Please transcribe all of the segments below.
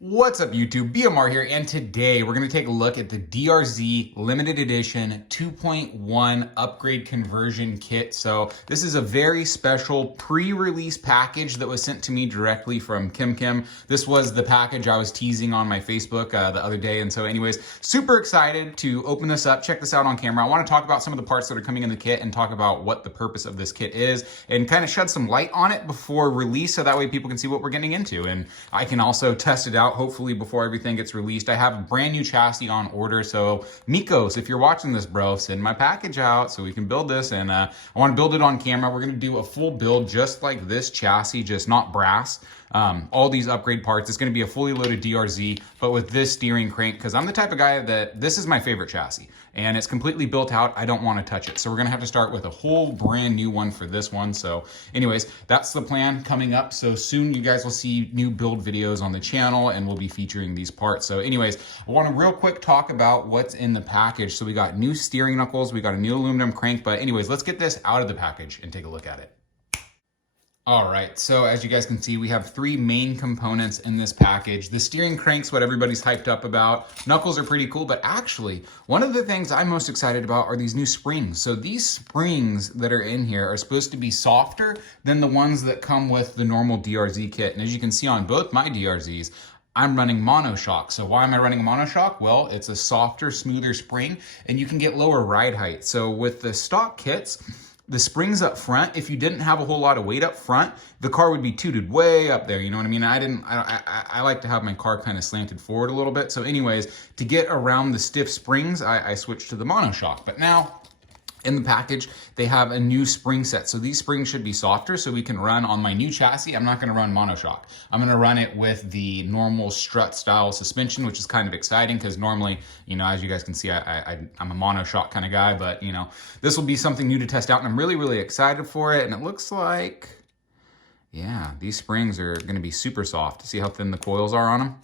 What's up YouTube, BMR here, and today we're going to take a look at the DRZ limited edition 2.1 upgrade conversion kit. So this is a very special pre-release package that was sent to me directly from Kim. This was the package I was teasing on my Facebook the other day, and so anyways, super excited to open this up, check this out on camera. I want to talk about some of the parts that are coming in the kit and talk about what the purpose of this kit is and kind of shed some light on it before release so that way people can see what we're getting into, and I can also test it out hopefully before everything gets released. I have a brand new chassis on order, so Mikos, if you're watching this, bro, send my package out so we can build this. And I want to build it on camera. We're going to do a full build just like this chassis, just not brass. All these upgrade parts. It's going to be a fully loaded DRZ, but with this steering crank, because I'm the type of guy that this is my favorite chassis and it's completely built out. I don't want to touch it. So we're going to have to start with a whole brand new one for this one. So anyways, that's the plan coming up. So soon you guys will see new build videos on the channel and we'll be featuring these parts. So anyways, I want to real quick talk about what's in the package. So we got new steering knuckles, we got a new aluminum crank, but anyways, let's get this out of the package and take a look at it. All right, so as you guys can see, we have three main components in this package. The steering crank's what everybody's hyped up about. Knuckles are pretty cool, but actually, one of the things I'm most excited about are these new springs. So these springs that are in here are supposed to be softer than the ones that come with the normal DRZ kit. And as you can see on both my DRZs, I'm running monoshock. So why am I running monoshock? Well, it's a softer, smoother spring, and you can get lower ride height. So with the stock kits, the springs up front, if you didn't have a whole lot of weight up front, the car would be tooted way up there. You know what I mean? I like to have my car kind of slanted forward a little bit. So anyways, to get around the stiff springs, I switched to the monoshock. But now, in the package, they have a new spring set. So these springs should be softer so we can run on my new chassis. I'm not gonna run monoshock. I'm gonna run it with the normal strut style suspension, which is kind of exciting because normally, you know, as you guys can see, I'm a monoshock kind of guy, but you know, this will be something new to test out and I'm really, really excited for it. And it looks like, yeah, these springs are gonna be super soft. See how thin the coils are on them?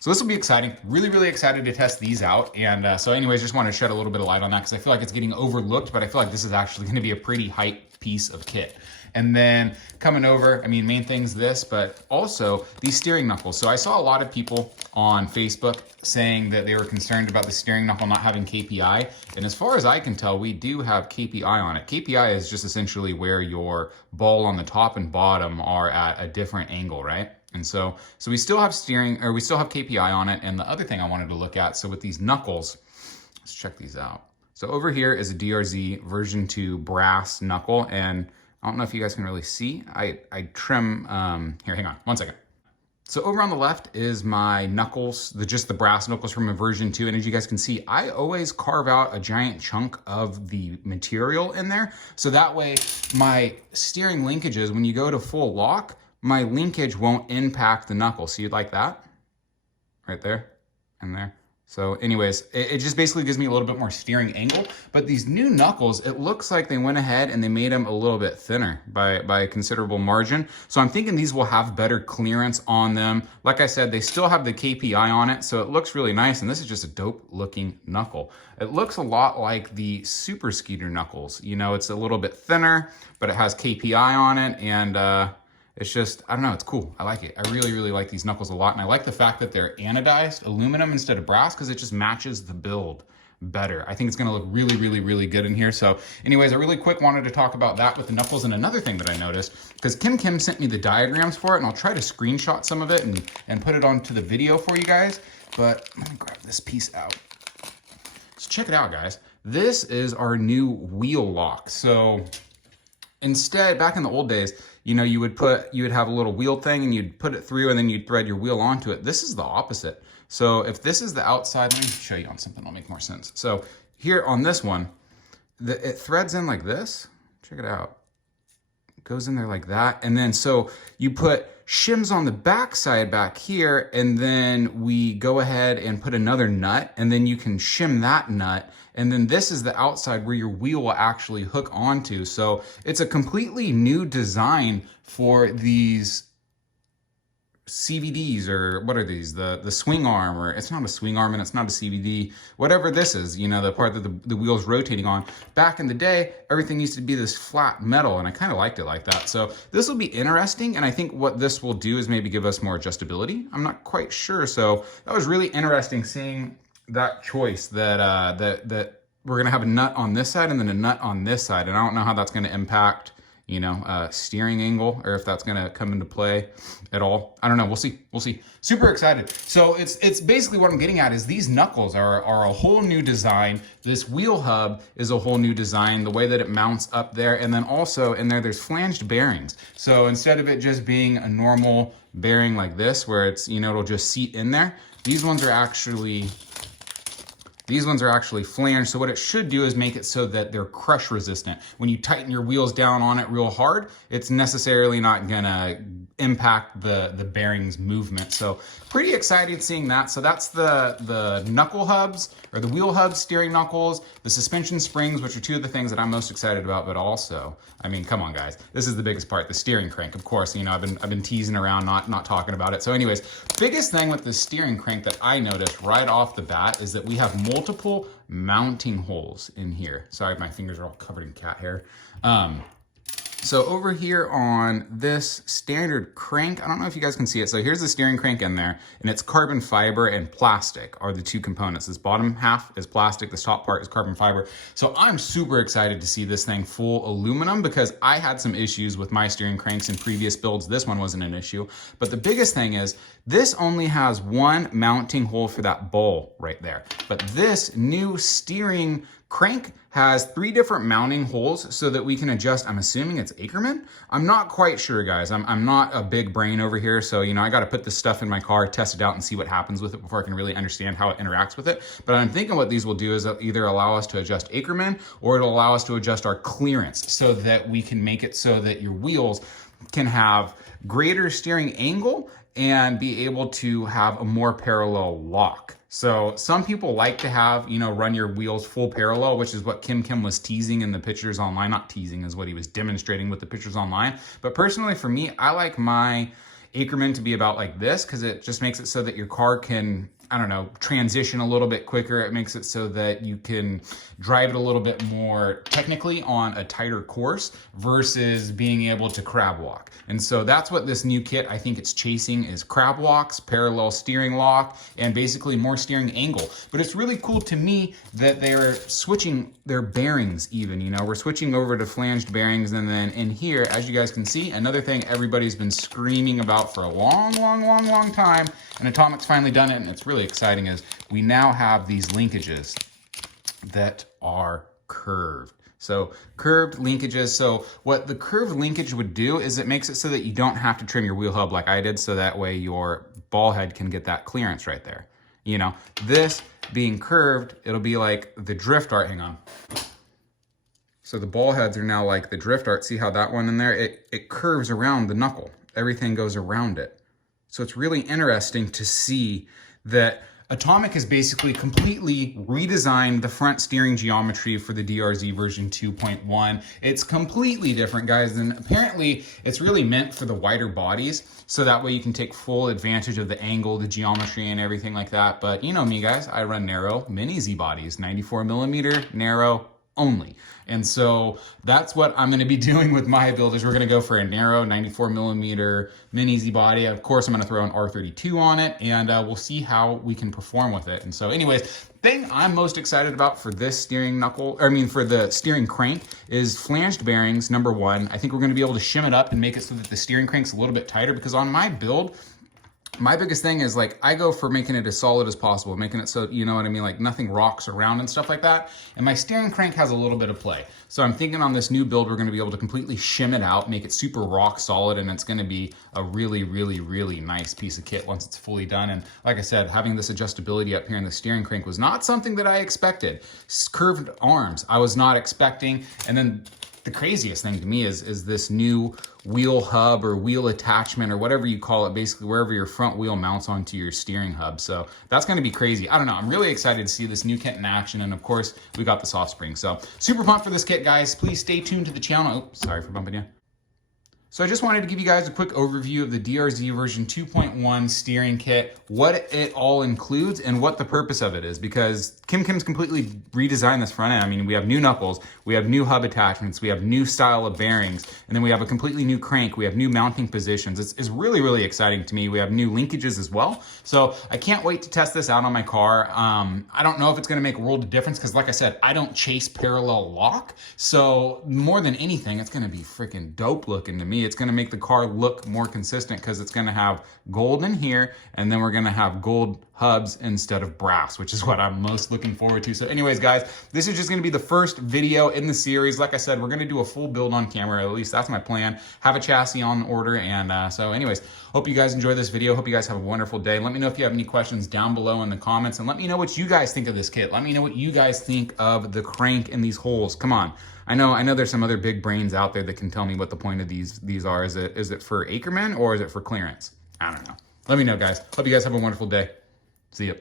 So this will be exciting. Really, really excited to test these out. And so anyways, just want to shed a little bit of light on that because I feel like it's getting overlooked, but I feel like this is actually going to be a pretty hype piece of kit. And then coming over, I mean, main thing's this, but also these steering knuckles. So I saw a lot of people on Facebook saying that they were concerned about the steering knuckle not having KPI. And as far as I can tell, we do have KPI on it. KPI is just essentially where your ball on the top and bottom are at a different angle, right? And so we still have steering, or we still have KPI on it. And the other thing I wanted to look at, so with these knuckles, let's check these out. So over here is a DRZ version 2 brass knuckle. And I don't know if you guys can really see. I trim, here, hang on, 1 second. So over on the left is my knuckles, just the brass knuckles from a version 2. And as you guys can see, I always carve out a giant chunk of the material in there. So that way my steering linkages, when you go to full lock, my linkage won't impact the knuckle. See, like that? Right there and there. So anyways, it just basically gives me a little bit more steering angle. But these new knuckles, it looks like they went ahead and they made them a little bit thinner by a considerable margin. So I'm thinking these will have better clearance on them. Like I said, they still have the KPI on it, so it looks really nice. And this is just a dope looking knuckle. It looks a lot like the Super Skeeter knuckles. You know, it's a little bit thinner, but it has KPI on it. And it's just, I don't know, it's cool. I like it. I really, really like these knuckles a lot. And I like the fact that they're anodized aluminum instead of brass because it just matches the build better. I think it's gonna look really, really, really good in here. So anyways, I really quick wanted to talk about that with the knuckles. And another thing that I noticed, because Kim sent me the diagrams for it, and I'll try to screenshot some of it and put it onto the video for you guys. But let me grab this piece out. So check it out, guys. This is our new wheel lock. So instead, back in the old days, you know, you would have a little wheel thing and you'd put it through and then you'd thread your wheel onto it. This is the opposite. So if this is the outside, let me show you on something that'll make more sense. So here on this one, it threads in like this. Check it out. It goes in there like that. And then so you put shims on the back side back here, and then we go ahead and put another nut, and then you can shim that nut. And then this is the outside where your wheel will actually hook onto. So it's a completely new design for these CVDs, or what are these? The swing arm, or it's not a swing arm and it's not a CVD, whatever this is, you know, the part that the wheel's rotating on. Back in the day, everything used to be this flat metal, and I kind of liked it like that. So this will be interesting, and I think what this will do is maybe give us more adjustability. I'm not quite sure. So that was really interesting seeing that choice, that that we're gonna have a nut on this side and then a nut on this side, and I don't know how that's gonna impact, you know, steering angle, or if that's gonna come into play at all. I don't know, we'll see, we'll see. Super excited. So it's basically what I'm getting at is these knuckles are a whole new design. This wheel hub is a whole new design, the way that it mounts up there, and then also in there, there's flanged bearings. So instead of it just being a normal bearing like this, where it's, you know, it'll just seat in there, these ones are actually flanged. So what it should do is make it so that they're crush resistant. When you tighten your wheels down on it real hard, it's necessarily not gonna impact the bearings movement. So pretty excited seeing that. So that's the knuckle hubs, or the wheel hubs, steering knuckles, the suspension springs, which are two of the things that I'm most excited about, but also, I mean, come on guys, this is the biggest part, the steering crank. Of course, you know, I've been teasing around, not talking about it. So anyways, biggest thing with the steering crank that I noticed right off the bat is that we have multiple mounting holes in here. Sorry, my fingers are all covered in cat hair. So over here on this standard crank, I don't know if you guys can see it. So here's the steering crank in there, and it's carbon fiber and plastic are the two components. This bottom half is plastic, this top part is carbon fiber. So I'm super excited to see this thing full aluminum, because I had some issues with my steering cranks in previous builds. This one wasn't an issue. But the biggest thing is this only has one mounting hole for that bowl right there. But this new steering crank has 3 different mounting holes so that we can adjust. I'm assuming it's Ackerman. I'm not quite sure, guys. I'm not a big brain over here, so you know, I got to put this stuff in my car, test it out, and see what happens with it before I can really understand how it interacts with it. But I'm thinking what these will do is either allow us to adjust Ackerman, or it'll allow us to adjust our clearance so that we can make it so that your wheels can have greater steering angle and be able to have a more parallel lock. So some people like to have, you know, run your wheels full parallel, which is what Kim was teasing in the pictures online. Not teasing, is what he was demonstrating with the pictures online. But personally for me, I like my Ackerman to be about like this, because it just makes it so that your car can, I don't know, transition a little bit quicker. It makes it so that you can drive it a little bit more technically on a tighter course versus being able to crab walk. And so that's what this new kit, I think it's chasing, is crab walks, parallel steering lock, and basically more steering angle. But it's really cool to me that they're switching their bearings even, you know, we're switching over to flanged bearings. And then in here, as you guys can see, another thing everybody's been screaming about for a long time, and Atomic's finally done it, and it's really exciting, is we now have these linkages that are curved. So curved linkages. So what the curved linkage would do is it makes it so that you don't have to trim your wheel hub like I did, so that way your ball head can get that clearance right there. You know, this being curved, it'll be like the drift art. Hang on. So the ball heads are now like the drift art. See how that one in there, it curves around the knuckle. Everything goes around it. So it's really interesting to see that Atomic has basically completely redesigned the front steering geometry for the DRZ version 2.1. It's completely different, guys, and apparently it's really meant for the wider bodies, so that way you can take full advantage of the angle, the geometry, and everything like that. But you know me, guys, I run narrow mini Z bodies, 94mm narrow only. And so that's what I'm going to be doing with my build, is we're going to go for a narrow 94mm mini Z body. Of course, I'm going to throw an R32 on it, and we'll see how we can perform with it. And so anyways, thing I'm most excited about for this steering knuckle, or I mean for the steering crank, is flanged bearings, number one. I think we're going to be able to shim it up and make it so that the steering crank's a little bit tighter, because on my build, my biggest thing is, like, I go for making it as solid as possible, making it so, you know what I mean, like nothing rocks around and stuff like that. And my steering crank has a little bit of play. So I'm thinking on this new build, we're gonna be able to completely shim it out, make it super rock solid, and it's gonna be a really nice piece of kit once it's fully done. And like I said, having this adjustability up here in the steering crank was not something that I expected. Curved arms, I was not expecting. And then the craziest thing to me is this new wheel hub or wheel attachment or whatever you call it, basically wherever your front wheel mounts onto your steering hub. So that's going to be crazy. I don't know. I'm really excited to see this new kit in action. And of course, we got the soft spring. So super pumped for this kit, guys. Please stay tuned to the channel. Oh, sorry for bumping you. So I just wanted to give you guys a quick overview of the DRZ version 2.1 steering kit, what it all includes and what the purpose of it is, because Kim's completely redesigned this front end. I mean, we have new knuckles, we have new hub attachments, we have new style of bearings, and then we have a completely new crank, we have new mounting positions. It's really, really exciting to me. We have new linkages as well. So I can't wait to test this out on my car. I don't know if it's gonna make a world of difference because like I said, I don't chase parallel lock. So more than anything, it's gonna be freaking dope looking to me. It's gonna make the car look more consistent because it's gonna have gold in here, and then we're gonna have gold hubs instead of brass, which is what I'm most looking forward to. So anyways, guys, this is just gonna be the first video in the series. Like I said, we're gonna do a full build on camera, at least that's my plan. Have a chassis on order, and so anyways, hope you guys enjoy this video. Hope you guys have a wonderful day. Let me know if you have any questions down below in the comments, and let me know what you guys think of this kit. Let me know what you guys think of the crank and these holes. Come on. I know there's some other big brains out there that can tell me what the point of these are. Is it for Ackerman or is it for clearance? I don't know. Let me know, guys. Hope you guys have a wonderful day. See ya.